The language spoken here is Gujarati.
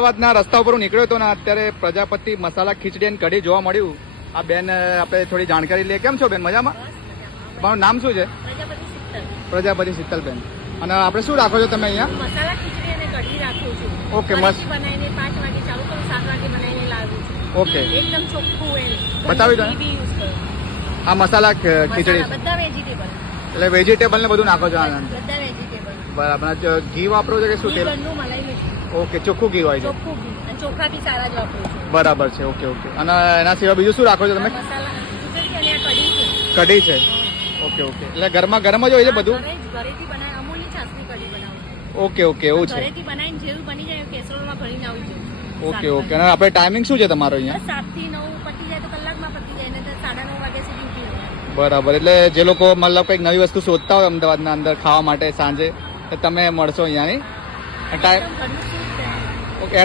અમદાવાદના રસ્તા ઉપર નીકળ્યો હતો ને અત્યારે પ્રજાપતિ મસાલા ખીચડી અને કઢી જોવા મળ્યું. આ બેન આપણે થોડી જાણકારી લઈએ. કેમ છો બેન? મજામાં? મારું નામ શું છે? પ્રજાપતિ શીતલ. બેન. અને આપણે શું રાખો છો તમે અહીંયા? ઓકે, મસ્ત. ઓકે. બતાવી દો. આ મસાલા ખીચડી. એટલે વેજીટેબલ ને બધું નાખો છો બરાબર. ઘી વાપરો છો કે શું તેલ? ઓકે ચોખ્ખું ઘી હોય છે. ચોખ્ખું ઘી અને ચોખા બી સારા જ વાપરું છું. બરાબર છે ઓકે ઓકે. અને એના સિવાય બીજું શું રાખો છો તમે? મસાલા ખીચડી અને આ કઢી છે. કઢી છે. Okay okay. એટલે ઘરમાં ગરમ જ હોય છે બધું? ઘરે ઘરેથી બનાવી અમૂલની છાશની કઢી બનાવું ઓકે ઓકે એવું છે. ઘરેથી બનાવીને જેવું બની જાય કેસરોલમાં ભરીને આવી જવું ઓકે ઓકે. અને આપણે ટાઈમિંગ શું છે તમારો અહીંયા? સાતથી નવ પતી જાય તો કલાકમાં પતી જાય ને સાડા નવ વાગ્યા સુધી ઉઠી બરાબર. એટલે જે લોકો મતલબ કંઈક નવી વસ્તુ શોધતા હોય અમદાવાદના અંદર ખાવા માટે સાંજે તમે મળશો અહીંયાની একটা ওকে